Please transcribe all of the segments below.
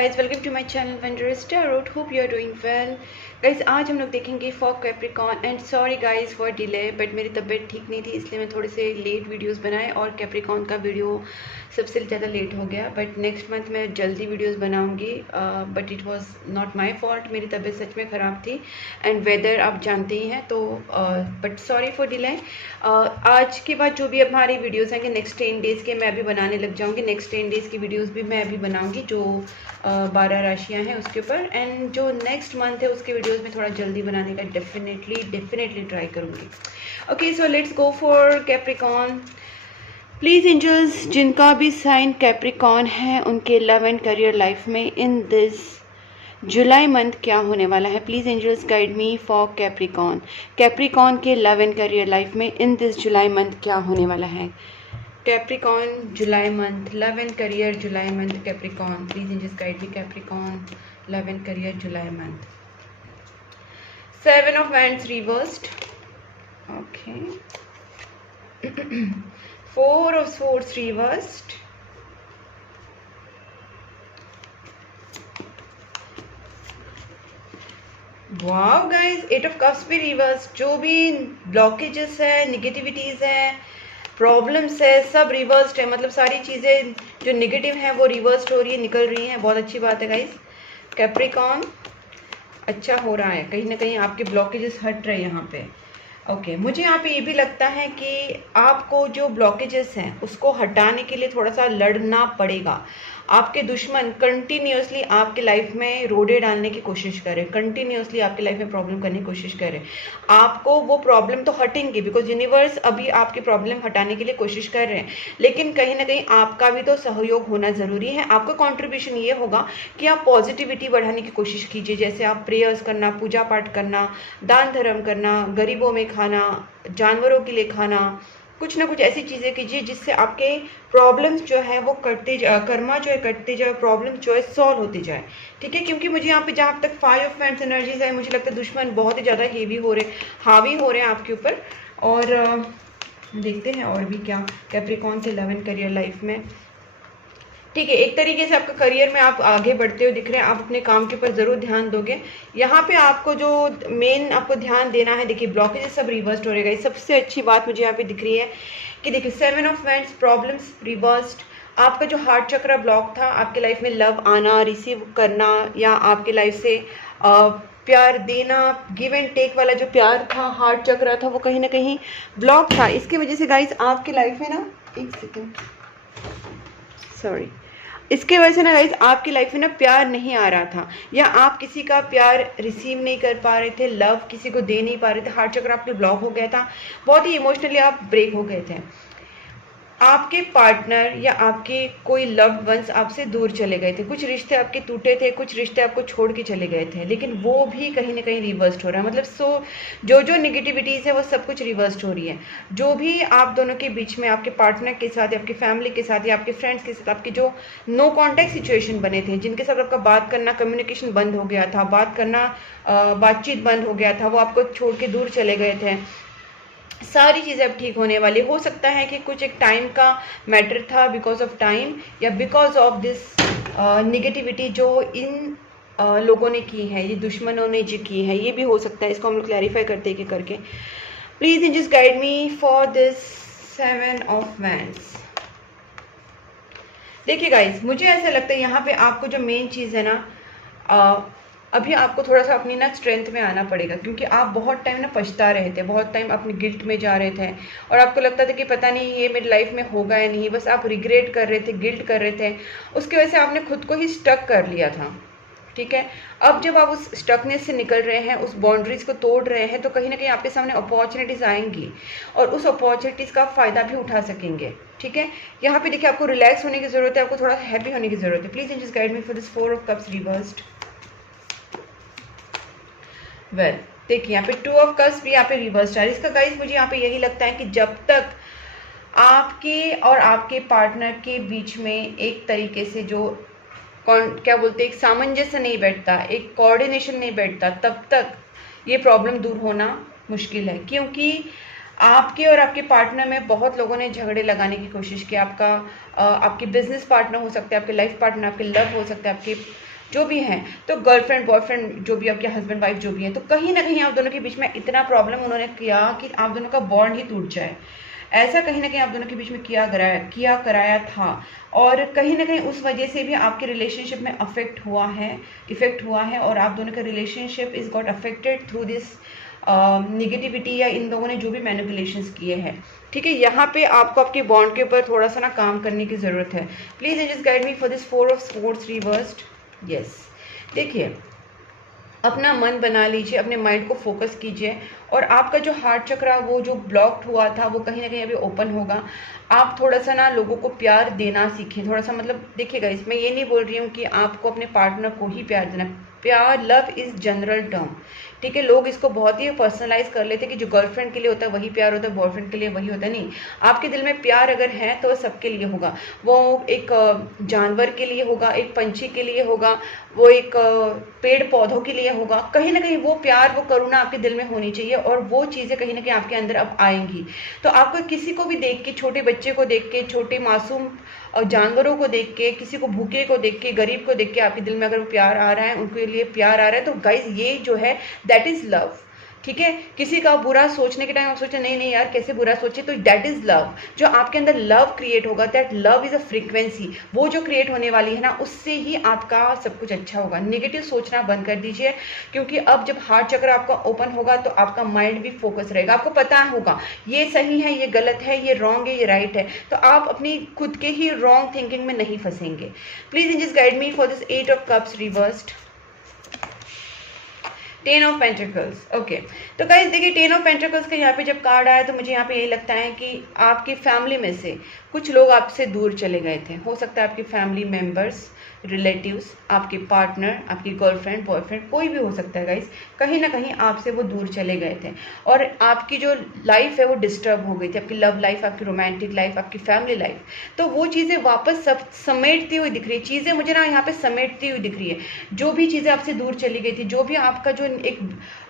guys, welcome to my channel Wanderous Tarot. Hope you are doing well. Guys आज हम लोग देखेंगे for Capricorn and sorry guys for delay, but मेरी तबीयत ठीक नहीं थी इसलिए मैं थोड़े से लेट वीडियोस बनाए और कैप्रिकॉन का वीडियो सबसे ज़्यादा लेट हो गया। बट नेक्स्ट मंथ मैं जल्दी वीडियोस बनाऊंगी, but it was not my fault. मेरी तबीयत सच में ख़राब थी एंड वेदर आप जानते ही हैं, तो बट सॉरी फॉर डिले। आज के बाद जो भी हमारी वीडियोज़ आएंगे नेक्स्ट 10 डेज़ के मैं अभी बनाने लग जाऊँगी। नेक्स्ट 10 डेज़ की वीडियोज़ भी मैं अभी बनाऊँगी, जो 12 राशियाँ हैं उसके ऊपर, एंड जो नेक्स्ट मंथ है उसके वीडियोज़ में थोड़ा जल्दी बनाने का डेफिनेटली ट्राई करूँगी। Okay, so let's go for Capricorn. Please angels, जिनका भी साइन कैप्रिकॉन है उनके लव एंड करियर लाइफ में इन दिस जुलाई मंथ क्या होने वाला है। Please angels guide me for Capricorn. Capricorn के लव एंड करियर लाइफ में इन दिस जुलाई मंथ क्या होने वाला है। Capricorn July month, love and career July month Capricorn. Please angels guide me Capricorn love and career July month. 7 of Wands reversed. Okay. 4 of Swords reversed. Wow guys, 8 of Cups भी reverse. जो भी blockages है, निगेटिविटीज है, problems है, सब reversed है। मतलब सारी चीज़ें जो निगेटिव हैं वो रिवर्स्ड हो रही है, निकल रही हैं। बहुत अच्छी बात है गाइज। कैप्रिकॉन अच्छा हो रहा है, कहीं ना कहीं आपके ब्लॉकेजेस हट रहे हैं यहाँ पे। ओके, मुझे यहाँ पे ये भी लगता है कि आपको जो ब्लॉकेजेस हैं उसको हटाने के लिए थोड़ा सा लड़ना पड़ेगा। आपके दुश्मन कंटिन्यूसली आपके लाइफ में रोड़े डालने की कोशिश करें, कंटिन्यूसली आपकी लाइफ में प्रॉब्लम करने की कोशिश करें। आपको वो प्रॉब्लम तो हटेंगे बिकॉज यूनिवर्स अभी आपकी प्रॉब्लम हटाने के लिए कोशिश कर रहे हैं, लेकिन कहीं ना कहीं आपका भी तो सहयोग होना ज़रूरी है। आपका कॉन्ट्रीब्यूशन ये होगा कि आप पॉजिटिविटी बढ़ाने की कोशिश कीजिए, जैसे आप प्रेयर्स करना, पूजा पाठ करना, दान धर्म करना, गरीबों में खाना, जानवरों के लिए खाना, कुछ ना कुछ ऐसी चीज़ें कीजिए जिससे आपके प्रॉब्लम्स जो है वो कटते जाए, कर्मा जो है कटते जाए, प्रॉब्लम जो है सॉल्व होती जाए। ठीक है, क्योंकि मुझे यहाँ पे जहाँ तक 5 of Wands एनर्जीज है, मुझे लगता है दुश्मन बहुत ही ज़्यादा हावी हो रहे हैं आपके ऊपर। और देखते हैं और भी क्या कैप्रिकॉन के लव एंड करियर लाइफ में। ठीक है, एक तरीके से आपका करियर में आप आगे बढ़ते हुए दिख रहे हैं, आप अपने काम के ऊपर ज़रूर ध्यान दोगे। यहाँ पे आपको जो मेन आपको ध्यान देना है, देखिए ब्लॉकेजेस सब रिवर्स्ड हो रहेगा। सबसे अच्छी बात मुझे यहाँ पे दिख रही है कि देखिए 7 of Wands, प्रॉब्लम्स रिवर्स्ड। आपका जो हार्ट चक्र ब्लॉक था, आपके लाइफ में लव आना, रिसीव करना, या आपके लाइफ से प्यार देना, गिव एंड टेक वाला जो प्यार था, हार्ट चक्र था, वो कहीं ना कहीं ब्लॉक था। इसकी वजह से गाइज आपकी लाइफ में ना, एक सेकेंड, सॉरी, इसके वजह से ना गाइज आपकी लाइफ में ना प्यार नहीं आ रहा था, या आप किसी का प्यार रिसीव नहीं कर पा रहे थे, लव किसी को दे नहीं पा रहे थे, हार्ट चक्र आपके ब्लॉक हो गया था, बहुत ही इमोशनली आप ब्रेक हो गए थे। आपके पार्टनर या आपके कोई लव्ड वंस आपसे दूर चले गए थे, कुछ रिश्ते आपके टूटे थे, कुछ रिश्ते आपको छोड़ के चले गए थे, लेकिन वो भी कहीं ना कहीं रिवर्स्ड हो रहा है। मतलब जो निगेटिविटीज़ है वो सब कुछ रिवर्स्ड हो रही है। जो भी आप दोनों के बीच में, आपके पार्टनर के साथ, आपकी फैमिली के साथ, या आपके फ्रेंड्स के साथ आपके जो नो कॉन्टैक्ट सिचुएशन बने थे, जिनके साथ आपका बात करना, कम्युनिकेशन बंद हो गया था, बातचीत बंद हो गया था, वो आपको छोड़ के दूर चले गए थे, सारी चीज़ें अब ठीक होने वाली। हो सकता है कि कुछ एक टाइम का मैटर था, बिकॉज ऑफ टाइम या बिकॉज ऑफ दिस निगेटिविटी जो इन लोगों ने की है, ये दुश्मनों ने जो की है, ये भी हो सकता है। इसको हम लोग क्लैरिफाई करते हैं करके। Please angels guide me for this 7 of Wands। देखिए गाइज, मुझे ऐसा लगता है यहाँ पे आपको जो मेन चीज़ है ना, अभी आपको थोड़ा सा अपनी ना स्ट्रेंथ में आना पड़ेगा, क्योंकि आप बहुत टाइम ना पछता रहे थे, बहुत टाइम अपनी गिल्ट में जा रहे थे, और आपको लगता था कि पता नहीं ये मेरी लाइफ में होगा या नहीं, बस आप रिग्रेट कर रहे थे, गिल्ट कर रहे थे, उसकी वजह से आपने खुद को ही स्टक कर लिया था। ठीक है, अब जब आप उस स्टकनेस से निकल रहे हैं, उस बाउंड्रीज को तोड़ रहे हैं, तो कहीं ना कहीं आपके सामने अपॉर्चुनिटीज आएंगी और उस अपॉर्चुनिटीज का फायदा भी उठा सकेंगे। ठीक है, यहाँ पे देखिए आपको रिलैक्स होने की जरूरत है, आपको थोड़ा हैप्पी होने की जरूरत है। Please angels guide me for this 4 of Cups reversed. Well, देखिए यहाँ पे 2 of Cups भी यहाँ पे रिवर्स है। इसका गाइस मुझे यहाँ पे यही लगता है कि जब तक आपके और आपके पार्टनर के बीच में एक तरीके से जो क्या बोलते हैं, एक सामंजस्य नहीं बैठता, एक कोऑर्डिनेशन नहीं बैठता, तब तक ये प्रॉब्लम दूर होना मुश्किल है। क्योंकि आपके और आपके पार्टनर में बहुत लोगों ने झगड़े लगाने की कोशिश की। आपके बिजनेस पार्टनर हो सकते हैं, आपके लाइफ पार्टनर, आपके लव हो सकते हैं, आपके जो भी हैं, तो गर्लफ्रेंड बॉयफ्रेंड जो भी आपके हस्बैंड वाइफ जो भी हैं, तो कहीं ना कहीं आप दोनों के बीच में इतना प्रॉब्लम उन्होंने किया कि आप दोनों का बॉन्ड ही टूट जाए। ऐसा कहीं ना कहीं आप दोनों के बीच में किया कराया था, और कहीं ना कहीं उस वजह से भी आपके रिलेशनशिप में इफेक्ट हुआ है, और आप दोनों का relationship is got affected through this negativity, या इन लोगों ने जो भी मैनिपुलेशंस किए हैं। ठीक है, यहाँ पे आपको आपके बॉन्ड के ऊपर थोड़ा सा ना काम करने की ज़रूरत है। Please just guide me for this 4 of sports reversed. Yes, देखिए, अपना मन बना लीजिए, अपने माइंड को फोकस कीजिए, और आपका जो हार्ट चक्रा वो जो ब्लॉक्ड हुआ था वो कहीं ना कहीं अभी ओपन होगा। आप थोड़ा सा ना लोगों को प्यार देना सीखें, थोड़ा सा, मतलब देखिएगा, इसमें ये नहीं बोल रही हूँ कि आपको अपने पार्टनर को ही प्यार देना। प्यार, लव इज़ जनरल टर्म, ठीक है। लोग इसको बहुत ही पर्सनलाइज कर लेते हैं कि जो गर्लफ्रेंड के लिए होता है वही प्यार होता है, बॉयफ्रेंड के लिए वही होता है। नहीं, आपके दिल में प्यार अगर है तो सबके लिए होगा। वो एक जानवर के लिए होगा, एक पंछी के लिए होगा, वो एक पेड़ पौधों के लिए होगा। कहीं ना कहीं वो प्यार, वो करुणा आपके दिल में होनी चाहिए, और वो चीज़ें कहीं ना कहीं आपके अंदर अब आएंगी। तो आपको किसी को भी देख के, छोटे बच्चे को देख के, छोटे मासूम जानवरों को देख के, किसी को भूखे को देख के, गरीब को देख के आपके दिल में अगर वो प्यार आ रहा है, उनके लिए प्यार आ रहा है, तो गाइज ये जो है दैट इज लव। ठीक है, किसी का बुरा सोचने के टाइम आप सोचे नहीं नहीं यार कैसे बुरा सोचे, तो दैट इज लव। जो आपके अंदर लव क्रिएट होगा, that love is a frequency, वो जो क्रिएट होने वाली है ना, उससे ही आपका सब कुछ अच्छा होगा। नेगेटिव सोचना बंद कर दीजिए, क्योंकि अब जब हार्ट चक्र आपका ओपन होगा तो आपका माइंड भी फोकस रहेगा, आपको पता होगा ये सही है, ये गलत है, ये रॉन्ग है, ये राइट है, तो आप अपनी खुद के ही रॉन्ग थिंकिंग में नहीं फंसेंगे। Please just guide me for this 8 of cups reversed, 10 of pentacles. Okay, तो गाइस देखिए, 10 ऑफ पेंटिकल्स का यहाँ पे जब कार्ड आया तो मुझे यहाँ पे यही लगता है कि आपकी फैमिली में से कुछ लोग आपसे दूर चले गए थे। हो सकता है आपके फैमिली मेंबर्स, रिलेटिव्स, आपके पार्टनर, आपकी गर्लफ्रेंड बॉयफ्रेंड, कोई भी हो सकता है गाइस, कहीं ना कहीं आपसे वो दूर चले गए थे, और आपकी जो लाइफ है वो डिस्टर्ब हो गई थी, आपकी लव लाइफ, आपकी रोमांटिक लाइफ, आपकी फैमिली लाइफ। तो वो चीज़ें वापस सब समेटती हुई दिख रही है, चीज़ें मुझे ना यहाँ पे समेटती हुई दिख रही है। जो भी चीज़ें आपसे दूर चली गई थी, जो भी आपका जो एक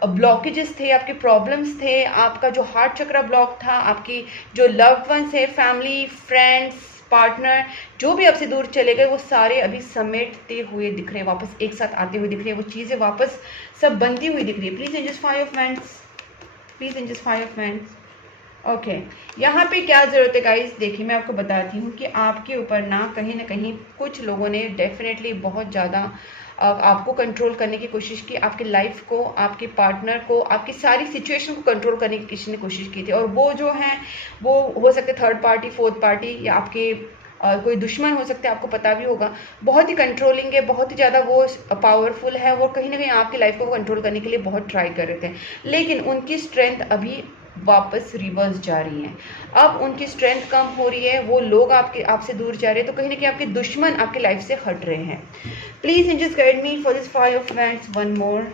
ब्लॉकेजेस थे, आपके प्रॉब्लम्स थे, आपका जो हार्ट चक्र ब्लॉक था, आपकी जो लव्ड वंस है, फैमिली, फ्रेंड्स, पार्टनर, जो भी आपसे दूर चले गए, वो सारे अभी समेटते हुए दिख रहे हैं, वापस एक साथ आते हुए दिख रहे हैं, वो चीज़ें वापस सब बनती हुई दिख रही है। Please ingest 5 of wands, please ingest 5 of wands. Okay, यहाँ पे क्या ज़रूरत है गाइस, देखिए मैं आपको बताती हूँ कि आपके ऊपर ना कहीं कुछ लोगों ने डेफिनेटली बहुत ज़्यादा आपको कंट्रोल करने की कोशिश की, आपकी लाइफ को, आपके पार्टनर को, आपकी सारी सिचुएशन को कंट्रोल करने की किसी ने कोशिश की थी। और वो जो हैं वो हो सकते थर्ड पार्टी, फोर्थ पार्टी, या आपके कोई दुश्मन हो सकते हैं, आपको पता भी होगा। बहुत ही कंट्रोलिंग है, बहुत ही ज़्यादा वो पावरफुल है, वो कहीं ना कहीं आपकी लाइफ को कंट्रोल करने के लिए बहुत ट्राई कर रहे थे, लेकिन उनकी स्ट्रेंथ अभी वापस रिवर्स जा रही हैं। अब उनकी स्ट्रेंथ कम हो रही है, वो लोग आपसे दूर जा रहे हैं, तो कहीं ना कहीं आपके दुश्मन आपकी लाइफ से हट रहे हैं। Please just guide me for this 5 of wands one more.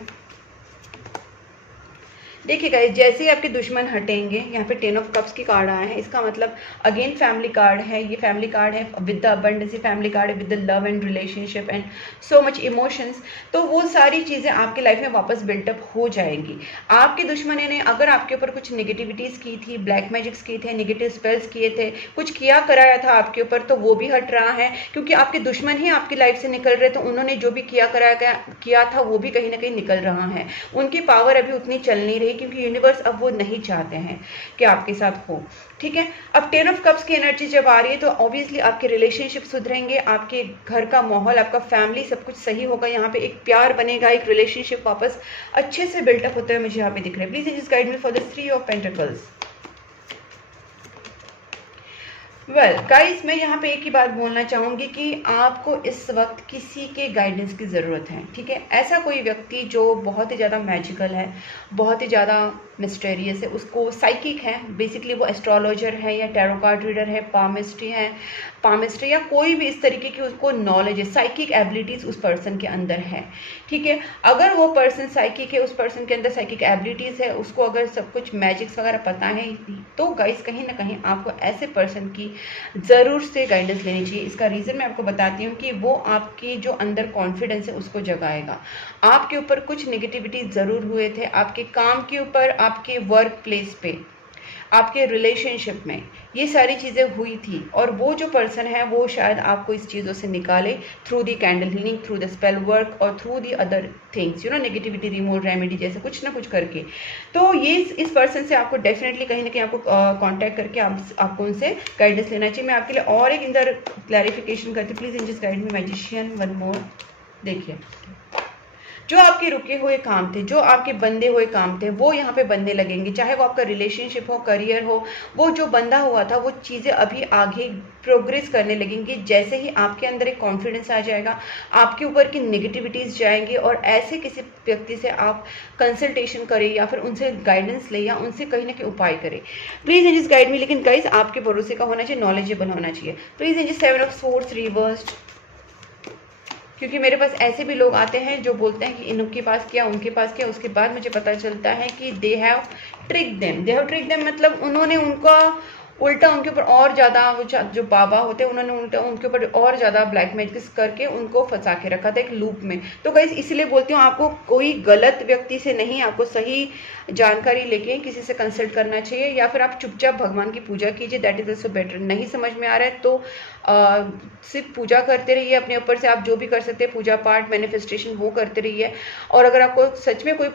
देखिए गाइस, जैसे ही आपके दुश्मन हटेंगे, यहाँ पे 10 ऑफ कप्स की कार्ड आया है, इसका मतलब अगेन फैमिली कार्ड है। ये फैमिली कार्ड है with the abundance, family card है with the love and relationship and so much emotions. तो वो सारी चीज़ें आपकी लाइफ में वापस बिल्टअप हो जाएंगी। आपके दुश्मन ने अगर आपके ऊपर कुछ नेगेटिविटीज़ की थी, ब्लैक मैजिक्स किए थे, नेगेटिव स्पेल्स किए थे, कुछ किया कराया था आपके ऊपर, तो वो भी हट रहा है, क्योंकि आपके दुश्मन ही आपकी लाइफ से निकल रहे, तो उन्होंने जो भी किया था वो भी कहीं ना कहीं निकल रहा है। उनकी पावर अभी उतनी चल नहीं रही, क्योंकि यूनिवर्स अब वो नहीं चाहते हैं कि आपके साथ हो। ठीक है, अब 10 ऑफ कप्स की एनर्जी जब आ रही है तो ऑब्वियसली आपके रिलेशनशिप सुधरेंगे, आपके घर का माहौल, आपका फैमिली, सब कुछ सही होगा। यहाँ पे एक प्यार बनेगा, एक रिलेशनशिप वापस अच्छे से बिल्टअप होता है, मुझे यहाँ पे दिख रहा है। Please just guide me for the 3 of pentacles. Well guys, मैं यहाँ पे एक ही बात बोलना चाहूँगी कि आपको इस वक्त किसी के गाइडेंस की ज़रूरत है। ठीक है, ऐसा कोई व्यक्ति जो बहुत ही ज़्यादा मैजिकल है, बहुत ही ज़्यादा मिस्टेरियस है, उसको साइकिक है, बेसिकली वो एस्ट्रोलॉजर है या टैरो कार्ड रीडर है, पामिस्ट्री या कोई भी इस तरीके की उसको नॉलेज है, साइकिक एबिलिटीज़ उस पर्सन के अंदर है। ठीक है, अगर वो पर्सन साइकिक है, उस पर्सन के अंदर साइकिक एबिलिटीज़ है, उसको अगर सब कुछ मैजिक्स वगैरह पता है, तो गाइस कहीं ना कहीं आपको ऐसे पर्सन की ज़रूर से गाइडेंस लेनी चाहिए। इसका रीज़न मैं आपको बताती हूँ कि वो आपकी जो अंदर कॉन्फिडेंस है उसको जगाएगा। आपके ऊपर कुछ नेगेटिविटी ज़रूर हुए थे, आपके काम के ऊपर, आपके वर्क प्लेस पे आपके रिलेशनशिप में ये सारी चीज़ें हुई थी, और वो जो पर्सन है वो शायद आपको इस चीज़ों से निकाले through the candle healing, through the spell work और through the other things, negativity remove remedy जैसे कुछ ना कुछ करके। तो ये इस पर्सन से आपको डेफिनेटली कहीं ना कहीं आपको कांटेक्ट करके आपको उनसे गाइडेंस लेना चाहिए। मैं आपके लिए और एक इंदर क्लैरिफिकेशन करती हूँ, please ingest guide me magician one more. देखिए, जो आपके रुके हुए काम थे, जो आपके बंधे हुए काम थे, वो यहाँ पे बनने लगेंगे। चाहे वो आपका रिलेशनशिप हो, करियर हो, वो जो बंधा हुआ था वो चीज़ें अभी आगे प्रोग्रेस करने लगेंगी। जैसे ही आपके अंदर एक कॉन्फिडेंस आ जाएगा, आपके ऊपर की नेगेटिविटीज़ जाएंगी, और ऐसे किसी व्यक्ति से आप कंसल्टेशन करें या फिर उनसे गाइडेंस लें या उनसे कहीं ना कहीं उपाय करें। प्लीज़ एंजल्स गाइड मी, लेकिन गाइस आपके भरोसे का होना चाहिए, नॉलेजेबल होना चाहिए। Please angels 7 of swords reversed, क्योंकि मेरे पास ऐसे भी लोग आते हैं जो बोलते हैं कि इनके पास क्या, उनके पास क्या, उसके बाद मुझे पता चलता है कि दे हैव ट्रिक देम, मतलब उन्होंने उनका उल्टा उनके ऊपर और ज़्यादा, जो बाबा होते हैं उन्होंने उल्टा उनके ऊपर और ज़्यादा ब्लैक मैजिक करके उनको फंसा के रखा था एक लूप में। तो गाइस इसलिए बोलती हूँ, आपको कोई गलत व्यक्ति से नहीं, आपको सही जानकारी लेके किसी से कंसल्ट करना चाहिए, या फिर आप चुपचाप भगवान की पूजा कीजिए, दैट इज ऑल्सो बेटर। नहीं समझ में आ रहा है तो सिर्फ पूजा करते रहिए, अपने ऊपर से आप जो भी कर सकते हैं, पूजा पाठ मैनिफेस्टेशन वो करते रहिए। और अगर आपको सच में कोई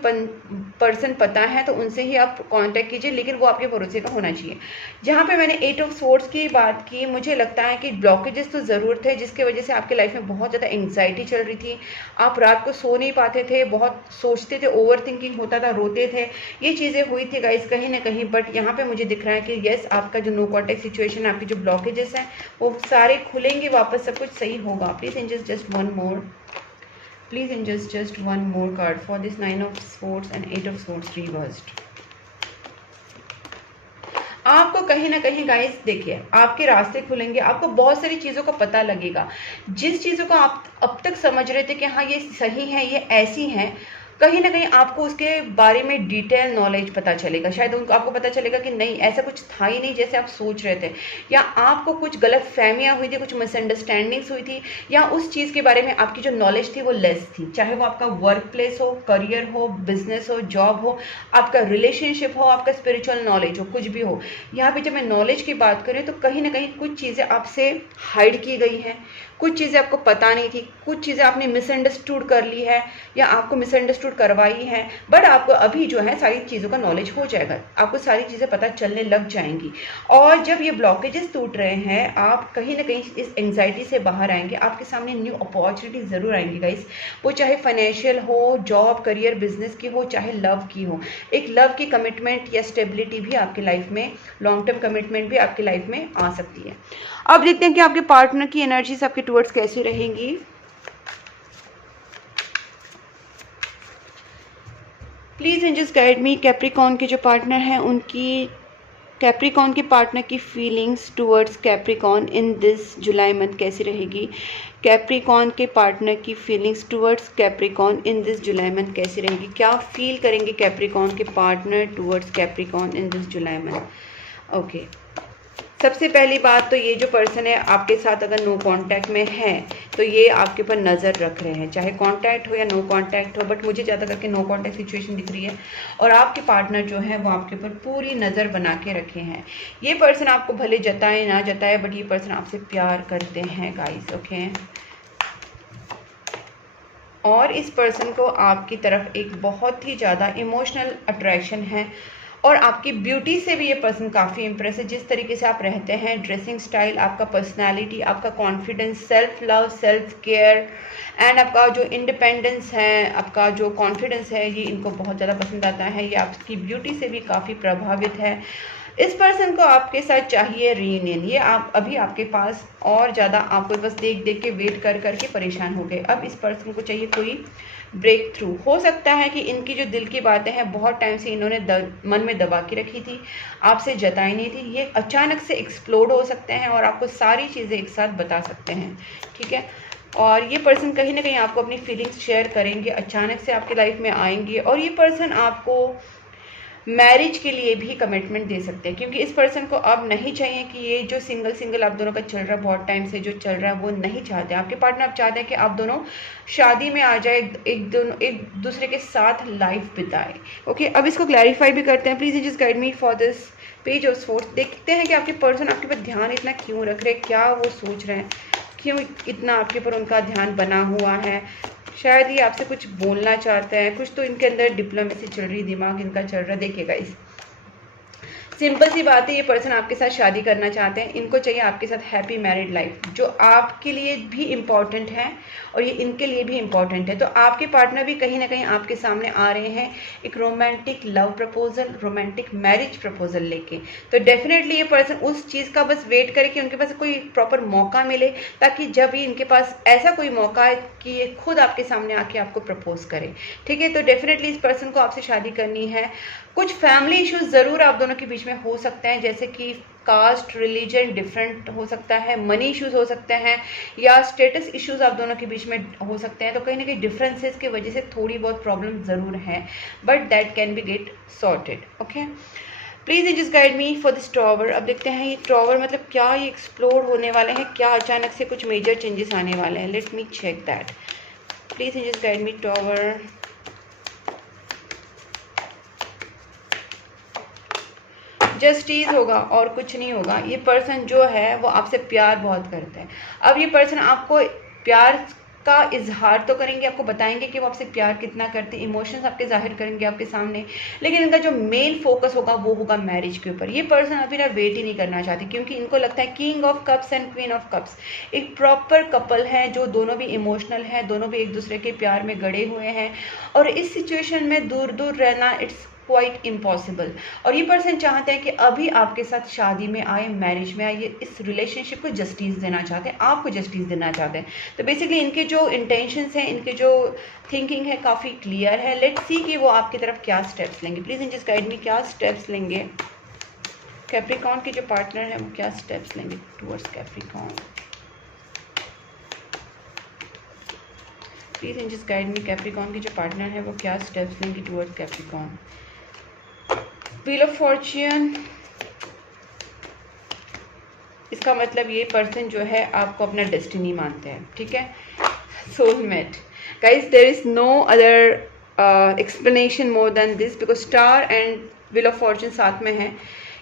पर्सन पता है तो उनसे ही आप कांटेक्ट कीजिए, लेकिन वो आपके भरोसे का होना चाहिए। जहाँ पे मैंने 8 ऑफ सोर्ड्स की बात की, मुझे लगता है कि ब्लॉकेजेस तो ज़रूर थे जिसकी वजह से आपके लाइफ में बहुत ज़्यादा एंग्जाइटी चल रही थी, आप रात को सो नहीं पाते थे, बहुत सोचते थे, ओवर थिंकिंग होता था, रोते थे, ये चीज़ें हुई थी गाइस कहीं ना कहीं। बट यहाँ पे मुझे दिख रहा है कि यस, आपका जो नो कॉन्टैक्ट सिचुएशन, आपकी जो ब्लॉकेजेस हैं वो सारे खुलेंगे वापस, सब कुछ सही होगा। Please ingest just one more, please ingest just one more card for this 9 of swords and 8 of swords reversed. आपको कहीं ना कहीं गाइस देखिए, आपके रास्ते खुलेंगे, आपको बहुत सारी चीज़ों का पता लगेगा। जिस चीज़ों को आप अब तक समझ रहे थे कि हाँ ये सही है, ये ऐसी हैं, कहीं ना कहीं आपको उसके बारे में डिटेल नॉलेज पता चलेगा। शायद उनको आपको पता चलेगा कि नहीं, ऐसा कुछ था ही नहीं जैसे आप सोच रहे थे, या आपको कुछ गलत फहमियाँ हुई थी, कुछ मिसअंडरस्टैंडिंग्स हुई थी, या उस चीज़ के बारे में आपकी जो नॉलेज थी वो लेस थी। चाहे वो आपका वर्क प्लेस हो, करियर हो, बिजनेस हो, जॉब हो, आपका रिलेशनशिप हो, आपका स्पिरिचुअल नॉलेज हो, कुछ भी हो। यहाँ पे जब मैं नॉलेज की बात करूँ तो कहीं ना कहीं कुछ चीज़ें आपसे हाइड की गई हैं, कुछ चीज़ें आपको पता नहीं थी, कुछ चीज़ें आपने मिसअंडरस्टूड कर ली है या आपको मिसअंडरस्टूड करवाई है। बट आपको अभी जो है सारी चीज़ों का नॉलेज हो जाएगा, आपको सारी चीज़ें पता चलने लग जाएंगी। और जब ये ब्लॉकेजेस टूट रहे हैं, आप कहीं ना कहीं इस एंग्जाइटी से बाहर आएंगे, आपके सामने न्यू अपॉर्चुनिटी ज़रूर आएंगी गाइस। वो चाहे फाइनेंशियल हो, जॉब, करियर, बिजनेस की हो, चाहे लव की हो। एक लव की कमिटमेंट या स्टेबिलिटी भी आपकी लाइफ में, लॉन्ग टर्म कमिटमेंट भी आपकी लाइफ में आ सकती है। अब देखते हैं कि आपके पार्टनर की एनर्जीज आपके टुवर्ड्स कैसी रहेंगी। Please angels guide me, Capricorn के जो पार्टनर हैं उनकी, कैप्रिकॉर्न के पार्टनर की feelings towards Capricorn in this July month कैसी रहेगी। कैप्रिकॉर्न के पार्टनर की feelings towards Capricorn in this July month कैसी रहेगी। क्या फील करेंगे कैप्रिकॉर्न के partner towards Capricorn in this July month. Okay, सबसे पहली बात तो ये जो पर्सन है आपके साथ अगर नो कांटेक्ट में है तो ये आपके ऊपर नज़र रख रहे हैं, चाहे कांटेक्ट हो या नो कांटेक्ट हो। बट मुझे ज़्यादा करके नो कांटेक्ट सिचुएशन दिख रही है, और आपके पार्टनर जो है वो आपके ऊपर पूरी नज़र बना के रखे हैं। ये पर्सन आपको भले जताए ना जताए, बट ये पर्सन आपसे प्यार करते हैं गाइस, ओके। और इस पर्सन को आपकी तरफ एक बहुत ही ज़्यादा इमोशनल अट्रैक्शन है, और आपकी ब्यूटी से भी ये पर्सन काफ़ी इम्प्रेस है। जिस तरीके से आप रहते हैं, ड्रेसिंग स्टाइल, आपका पर्सनालिटी, आपका confidence, self love, self care and आपका जो इंडिपेंडेंस है, आपका जो कॉन्फिडेंस है, ये इनको बहुत ज़्यादा पसंद आता है। ये आपकी ब्यूटी से भी काफ़ी प्रभावित है। इस पर्सन को आपके साथ चाहिए रीयूनियन। ये आप अभी आपके पास और ज़्यादा, आपको बस देख देख के वेट कर करके परेशान हो गए। अब इस पर्सन को चाहिए कोई ब्रेक थ्रू। हो सकता है कि इनकी जो दिल की बातें हैं बहुत टाइम से इन्होंने मन में दबा के रखी थी, आपसे जताई नहीं थी, ये अचानक से एक्सप्लोड हो सकते हैं और आपको सारी चीज़ें एक साथ बता सकते हैं, ठीक है। और ये पर्सन कहीं ना कहीं आपको अपनी फीलिंग्स शेयर करेंगे, अचानक से आपकी लाइफ में आएंगे, और ये पर्सन आपको मैरिज के लिए भी कमिटमेंट दे सकते हैं, क्योंकि इस पर्सन को अब नहीं चाहिए कि ये जो सिंगल आप दोनों का चल रहा है, बहुत टाइम से जो चल रहा है, वो नहीं चाहते। आपके पार्टनर अब चाहते हैं कि आप दोनों शादी में आ जाए, एक दूसरे के साथ लाइफ बिताए, ओके। अब इसको क्लैरिफाई भी करते हैं। Please just guide me for this page of swords, देखते हैं कि आपके पर्सन आपके ऊपर ध्यान इतना क्यों रख रहे हैं, क्या वो सोच रहे हैं, क्यों इतना आपके ऊपर उनका ध्यान बना हुआ है। शायद ये आपसे कुछ बोलना चाहते हैं, कुछ तो इनके अंदर डिप्लोमेसी चल रही, दिमाग इनका चल रहा है। देखिएगा, इस सिंपल सी बात है, ये पर्सन आपके साथ शादी करना चाहते हैं, इनको चाहिए आपके साथ हैप्पी मैरिड लाइफ, जो आपके लिए भी इम्पॉर्टेंट है और ये इनके लिए भी इम्पॉर्टेंट है। तो आपके पार्टनर भी कहीं ना कहीं आपके सामने आ रहे हैं एक romantic love proposal, romantic marriage proposal लेके। तो डेफिनेटली ये पर्सन उस चीज़ का बस वेट करे कि उनके पास कोई प्रॉपर मौका मिले, ताकि जब ही इनके पास ऐसा कोई मौका है कि ये खुद आपके सामने आके आपको प्रपोज करे। ठीक है, तो डेफिनेटली इस पर्सन को आपसे शादी करनी है। कुछ फैमिली इश्यूज ज़रूर आप दोनों के बीच में हो सकते हैं, जैसे कि कास्ट, रिलीजन डिफरेंट हो सकता है, मनी इश्यूज हो सकते हैं, या स्टेटस इश्यूज आप दोनों के बीच में हो सकते हैं। तो कहीं ना कहीं डिफरेंसेस की वजह से थोड़ी बहुत प्रॉब्लम ज़रूर है, but that can be get sorted. Okay, please angels guide me for this tower. अब देखते हैं ये टॉवर मतलब क्या ये एक्सप्लोर होने वाले हैं, क्या अचानक से कुछ मेजर चेंजेस आने वाले हैं। Let me check that. Please angels guide me tower. Justice होगा और कुछ नहीं होगा। ये पर्सन जो है वो आपसे प्यार बहुत करते हैं। अब ये पर्सन आपको प्यार का इजहार तो करेंगे, आपको बताएंगे कि वो आपसे प्यार कितना करते हैं, इमोशंस आपके जाहिर करेंगे आपके सामने, लेकिन इनका जो मेन फोकस होगा वो होगा मैरिज के ऊपर। ये पर्सन अभी ना वेट ही नहीं करना चाहते, क्योंकि इनको लगता है king of cups and queen of cups एक प्रॉपर कपल है, जो दोनों भी इमोशनल है, दोनों भी एक दूसरे के प्यार में गड़े हुए हैं, और इस सिचुएशन में दूर दूर रहना इट्स क्वाइट इम्पॉसिबल। और ये पर्सन चाहते हैं कि अभी आपके साथ शादी में आए, मैरिज में आए, ये इस रिलेशनशिप को जस्टिस देना चाहते हैं, आपको जस्टिस देना चाहते हैं। तो बेसिकली इनके जो इंटेंशंस हैं, इनके जो थिंकिंग है काफ़ी क्लियर है। लेट्स सी कि वो आपकी तरफ क्या स्टेप्स लेंगे। प्लीज़ जस्ट गाइड मी, क्या स्टेप्स लेंगे कैप्रिकॉर्न के जो पार्टनर है, वो क्या स्टेप्स लेंगे towards Capricorn. Please just guide me, Capricorn के जो पार्टनर है वो क्या स्टेप्स लेंगे towards Capricorn. Wheel of Fortune, इसका मतलब ये पर्सन जो है आपको अपना डेस्टिनी मानते हैं। ठीक है, soulmate. Guys, there is no other explanation more than this, because star and wheel of fortune साथ में है।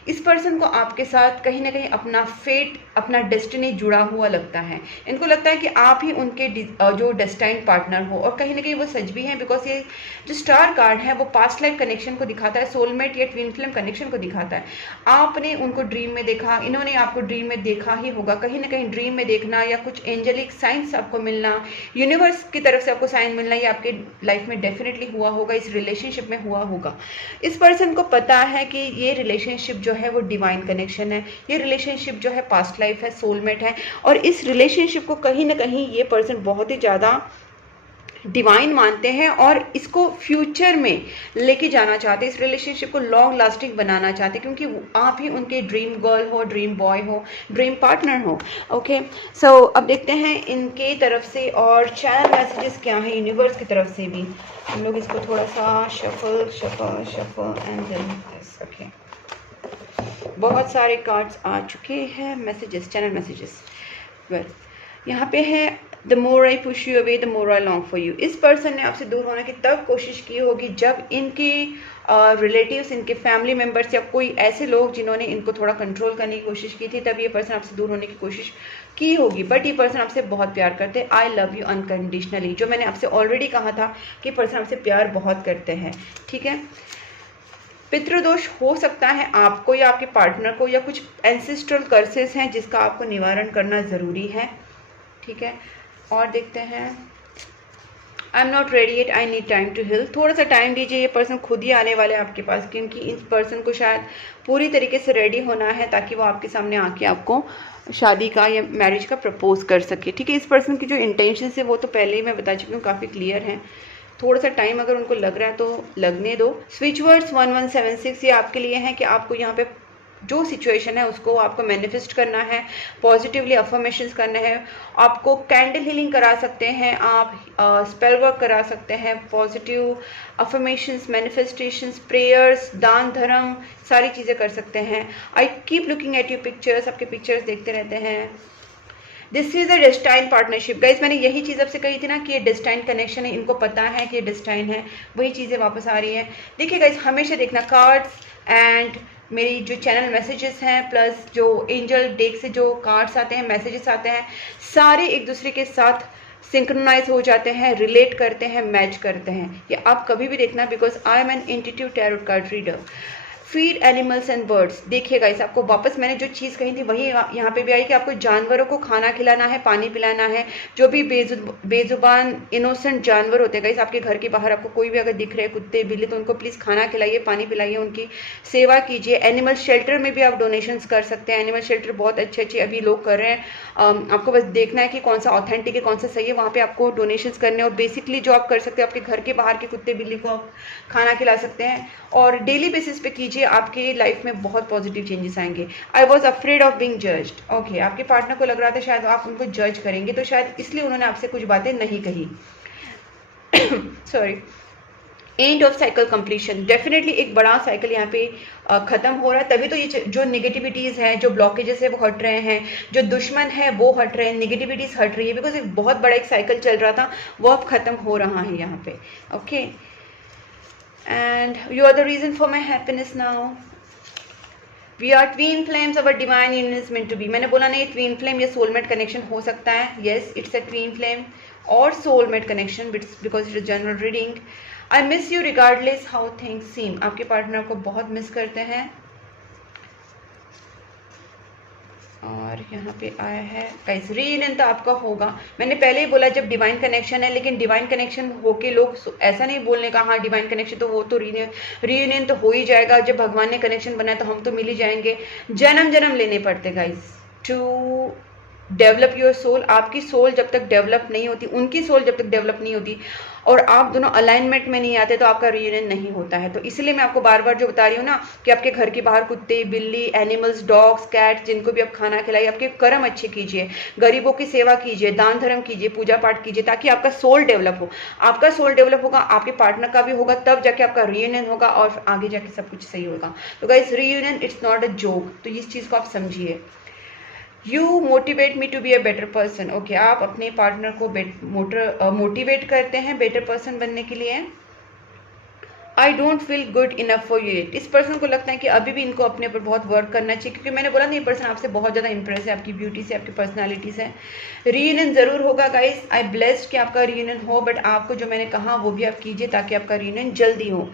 इस पर्सन को आपके साथ कहीं ना कहीं अपना फेट, अपना डेस्टिनी जुड़ा हुआ लगता है। इनको लगता है कि आप ही उनके जो डेस्टाइन्ड पार्टनर हो, और कहीं ना कहीं वो सच भी हैं, बिकॉज ये जो स्टार कार्ड है वो पास्ट लाइफ कनेक्शन को दिखाता है, सोलमेट या ट्विन फ्लेम कनेक्शन को दिखाता है। आपने उनको ड्रीम में देखा, इन्होंने आपको ड्रीम में देखा ही होगा। कहीं ना कहीं ड्रीम में देखना या कुछ एंजेलिक साइंस आपको मिलना, यूनिवर्स की तरफ से आपको साइन मिलना, ये आपके लाइफ में डेफिनेटली हुआ होगा, इस रिलेशनशिप में हुआ होगा। इस पर्सन को पता है कि ये रिलेशनशिप जो है वो डिवाइन कनेक्शन है, ये रिलेशनशिप जो है पास्ट लाइफ है, सोलमेट है, और इस रिलेशनशिप को कहीं ना कहीं ये पर्सन बहुत ही ज़्यादा डिवाइन मानते हैं, और इसको फ्यूचर में लेके जाना चाहते हैं, इस रिलेशनशिप को लॉन्ग लास्टिंग बनाना चाहते हैं, क्योंकि आप ही उनके ड्रीम गर्ल हो, ड्रीम बॉय हो, ड्रीम पार्टनर हो। ओके, सो अब देखते हैं इनके तरफ से और चैनल मैसेजेस क्या है यूनिवर्स की तरफ से भी। हम लोग इसको थोड़ा सा shuffle shuffle shuffle and then okay, बहुत सारे कार्ड्स आ चुके हैं। Messages, channel messages. वेल, यहाँ पे है the more I push you away the more I long for you. इस पर्सन ने आपसे दूर होने की तब कोशिश की होगी जब इनके रिलेटिव्स, इनके फैमिली मेम्बर्स या कोई ऐसे लोग जिन्होंने इनको थोड़ा कंट्रोल करने की कोशिश की थी, तब ये पर्सन आपसे दूर होने की कोशिश की होगी। बट ये पर्सन आपसे बहुत प्यार करते हैं। आई लव यू अनकंडीशनली, जो मैंने आपसे ऑलरेडी कहा था कि पर्सन आपसे प्यार बहुत करते हैं। ठीक है, पितृदोष हो सकता है आपको या आपके पार्टनर को, या कुछ एंसेस्ट्रल कर्सेस हैं जिसका आपको निवारण करना ज़रूरी है। ठीक है, और देखते हैं I am not ready yet, I need time to heal. थोड़ा सा टाइम दीजिए, ये पर्सन खुद ही आने वाले हैं आपके पास, क्योंकि इस पर्सन को शायद पूरी तरीके से रेडी होना है ताकि वो आपके सामने आके आपको शादी का या मैरिज का प्रपोज कर सके। ठीक है, इस पर्सन की जो इंटेंशन है वो तो पहले ही मैं बता चुकी हूँ, काफ़ी क्लियर है। थोड़ा सा टाइम अगर उनको लग रहा है तो लगने दो। स्विच वर्ड्स 1176 ये आपके लिए है कि आपको यहाँ पे जो सिचुएशन है उसको आपको मैनिफेस्ट करना है, पॉजिटिवली अफर्मेशंस करना है। आपको कैंडल हीलिंग करा सकते हैं, आप स्पेल वर्क करा सकते हैं, पॉजिटिव अफर्मेशंस, मैनिफेस्टेशंस, प्रेयर्स, दान धर्म, सारी चीज़ें कर सकते हैं। I keep looking at you pictures, आपके पिक्चर्स देखते रहते हैं। This is a destined partnership. Guys, मैंने यही चीज़ आपसे कही थी ना कि ये डेस्टाइन कनेक्शन है, इनको पता है कि ये डेस्टाइन है, वही चीज़ें वापस आ रही हैं। देखिए गाइज, हमेशा देखना कार्ड्स एंड मेरी जो चैनल मैसेजेस हैं प्लस जो एंजल डेक से जो कार्ड्स आते हैं, मैसेजेस आते हैं, सारे एक दूसरे के साथ सिंक्रोनाइज हो जाते हैं, रिलेट करते हैं, मैच करते हैं। ये आप कभी भी देखना, because I am an intuitive tarot card reader. Feed animals and birds, देखिएगा इस आपको वापस मैंने जो चीज़ कही थी वही यहाँ पे भी आई कि आपको जानवरों को खाना खिलाना है, पानी पिलाना है। जो भी बेजुबान इनोसेंट जानवर होते हैं गाइस, आपके घर के बाहर आपको कोई भी अगर दिख रहे हैं कुत्ते बिल्ली, तो उनको प्लीज़ खाना खिलाइए, पानी पिलाइए, उनकी सेवा कीजिए। एनिमल शेल्टर में भी आप डोनेशंस कर सकते हैं। एनिमल शेल्टर बहुत अच्छे अच्छे अभी लोग कर रहे हैं। आपको बस देखना है कि कौन सा ऑथेंटिक है, कौन सा सही है, वहाँ पे आपको डोनेशंस करने। और बेसिकली जो आप कर सकते हैं, आपके घर के बाहर के कुत्ते बिल्ली को आप खाना खिला सकते हैं और डेली बेसिस पे कीजिए, आपकी लाइफ में बहुत पॉजिटिव चेंजेस आएंगे। I was afraid of being judged. Okay, आपके पार्टनर को लग रहा था शायद आप उनको जज करेंगे, तो शायद इसलिए उन्होंने आपसे कुछ बातें नहीं कही। Sorry. End of cycle completion, definitely एक बड़ा साइकिल यहाँ पे खत्म हो रहा है। तभी तो ये जो नेगेटिविटीज़ हैं, जो ब्लॉकेजेस है वो हट रहे हैं, जो दुश्मन है वो हट रहे हैं, नेगेटिविटीज़ हट रही है, बिकॉज एक बहुत बड़ा एक साइकिल चल रहा था वो अब खत्म हो रहा है यहाँ पे। Okay, and you are the reason for my happiness now. We are twin flames, our divine union is meant to be. मैंने बोला नहीं twin flame ये soulmate connection हो सकता है. Yes, it's a twin flame or soulmate connection because it's a general reading. I miss you regardless how things seem. आपके partner को बहुत मिस करते हैं। और यहाँ पे आया है गाइस, रीयूनियन तो आपका होगा। मैंने पहले ही बोला जब डिवाइन कनेक्शन है, लेकिन डिवाइन कनेक्शन होके लोग ऐसा नहीं बोलने का हाँ डिवाइन कनेक्शन तो वो तो रीयूनियन तो हो ही जाएगा, जब भगवान ने कनेक्शन बनाया तो हम तो मिल ही जाएंगे। जन्म जन्म लेने पड़ते guys to develop your soul. आपकी सोल जब तक डेवलप नहीं होती, उनकी सोल जब तक डेवलप नहीं होती और आप दोनों अलाइनमेंट में नहीं आते, तो आपका रियूनियन नहीं होता है। तो इसलिए मैं आपको बार बार जो बता रही हूँ ना कि आपके घर के बाहर कुत्ते बिल्ली एनिमल्स डॉग्स कैट्स जिनको भी आप खाना खिलाइए, आपके कर्म अच्छे कीजिए, गरीबों की सेवा कीजिए, दान धर्म कीजिए, पूजा पाठ कीजिए, ताकि आपका सोल डेवलप हो। आपका सोल डेवलप होगा, आपके पार्टनर का भी होगा, तब जाके आपका रियूनियन होगा और आगे जाके सब कुछ सही होगा। तो guys reunion it's not a joke, तो इस चीज़ को आप समझिए। You motivate me to be a better person. Okay, आप अपने पार्टनर को मोटिवेट करते हैं बेटर पर्सन बनने के लिए। I don't feel good enough for you it. इस पर्सन को लगता है कि अभी भी इनको अपने ऊपर बहुत वर्क करना चाहिए, क्योंकि मैंने बोला नहीं पर्सन आपसे बहुत ज़्यादा इंप्रेस है, आपकी ब्यूटी से, आपकी पर्सनालिटी से। रीयूनियन ज़रूर होगा गाइस, आई ब्लेस्ड कि आपका रीयूनियन हो, बट आपको जो मैंने कहा वो भी आप कीजिए ताकि आपका रीयूनियन जल्दी हो।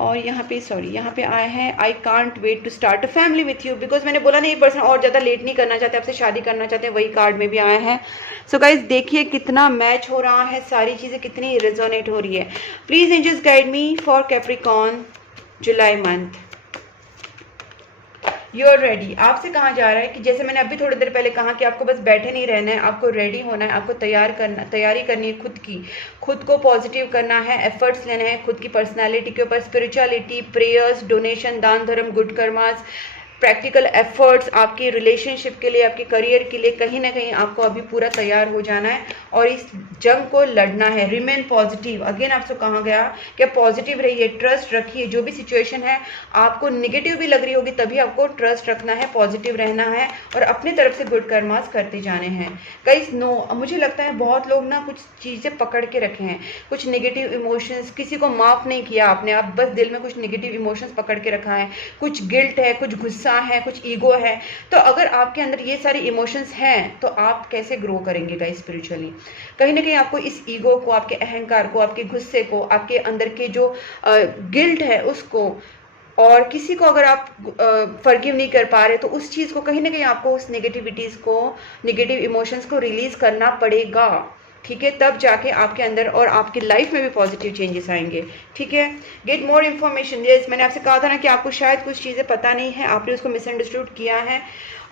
और यहाँ पे यहाँ पे आया है I can't wait to start a family with you, because मैंने बोला नहीं ये पर्सन और ज़्यादा लेट नहीं करना चाहते, आपसे शादी करना चाहते हैं, वही कार्ड में भी आया है। सो गाइज देखिए कितना मैच हो रहा है, सारी चीज़ें कितनी रेजोनेट हो रही है। Please angels guide me for Capricorn July month. You are ready. आपसे कहा जा रहा है कि जैसे मैंने अभी थोड़ी देर पहले कहा कि आपको बस बैठे नहीं रहना है, आपको रेडी होना है, आपको तैयारी करनी है खुद को पॉजिटिव करना है, एफर्ट्स लेने हैं खुद की पर्सनालिटी के ऊपर, स्पिरिचुअलिटी, प्रेयर्स, डोनेशन, दान धर्म, गुड कर्मास, प्रैक्टिकल एफर्ट्स, आपके रिलेशनशिप के लिए, आपके करियर के लिए, कहीं ना कहीं आपको अभी पूरा तैयार हो जाना है और इस जंग को लड़ना है। Remain positive. अगेन आपसे कहा गया कि पॉजिटिव रहिए, ट्रस्ट रखिए। जो भी सिचुएशन है आपको निगेटिव भी लग रही होगी तभी आपको ट्रस्ट रखना है, पॉजिटिव रहना है और अपनी तरफ से गुड कर्मास करते जाने हैं। गाइस मुझे लगता है बहुत लोग ना कुछ चीज़ें पकड़ के रखे हैं, कुछ नेगेटिव इमोशंस, किसी को माफ़ नहीं किया आपने, आप बस दिल में कुछ नेगेटिव इमोशंस पकड़ के रखा है, कुछ गिल्ट है, कुछ गुस्सा है, कुछ ईगो है। तो अगर आपके अंदर ये सारे इमोशंस हैं तो आप कैसे ग्रो करेंगे गाइस स्पिरिचुअली? कहीं ना कहीं आपको इस ईगो को, आपके अहंकार को, आपके गुस्से को, आपके अंदर के जो गिल्ट है उसको, और किसी को अगर आप फॉरगिव नहीं कर पा रहे तो उस चीज़ को कहीं ना कहीं आपको उस नेगेटिविटीज़ को, नेगेटिव इमोशंस को रिलीज करना पड़ेगा। ठीक है, तब जाके आपके अंदर और आपकी लाइफ में भी पॉजिटिव चेंजेस आएंगे। ठीक है, गेट मोर इन्फॉर्मेशन। यस, मैंने आपसे कहा था ना कि आपको शायद कुछ चीज़ें पता नहीं है, आपने उसको मिसअंडरस्टूड किया है,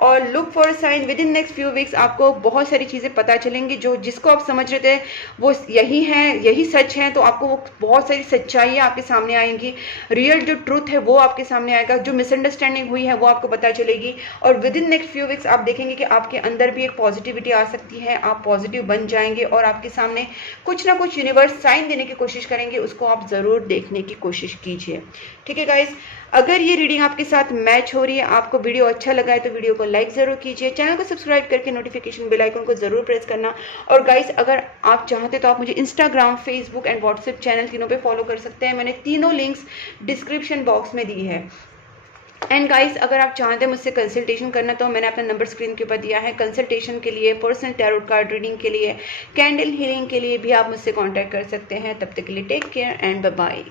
और look for sign within next few weeks आपको बहुत सारी चीज़ें पता चलेंगी। जो जिसको आप समझ रहे थे वो यही है, यही सच है, तो आपको वो बहुत सारी सच्चाइयाँ आपके सामने आएंगी, रियल जो ट्रूथ है वो आपके सामने आएगा, जो मिसअंडरस्टैंडिंग हुई है वो आपको पता चलेगी। और with in next few weeks आप देखेंगे कि आपके अंदर भी एक पॉजिटिविटी आ सकती है, आप पॉजिटिव बन जाएंगे और आपके सामने कुछ ना कुछ यूनिवर्स साइन देने की कोशिश करेंगे, उसको आप ज़रूर देखने की कोशिश कीजिए। ठीक है गाइस, अगर ये रीडिंग आपके साथ मैच हो रही है, आपको वीडियो अच्छा लगा है तो वीडियो को लाइक ज़रूर कीजिए, चैनल को सब्सक्राइब करके नोटिफिकेशन बेल आइकन को ज़रूर प्रेस करना। और गाइस अगर आप चाहते तो आप मुझे Instagram, Facebook and WhatsApp channel तीनों पे फॉलो कर सकते हैं। मैंने तीनों लिंक्स डिस्क्रिप्शन बॉक्स में दी है। एंड गाइस, अगर आप चाहते हैं मुझसे कंसल्टेशन करना तो मैंने अपना नंबर स्क्रीन के ऊपर दिया है। कंसल्टेशन के लिए, पर्सनल टैरोट कार्ड रीडिंग के लिए, कैंडल हीलिंग के लिए भी आप मुझसे कांटेक्ट कर सकते हैं। तब तक के लिए take care and bye bye.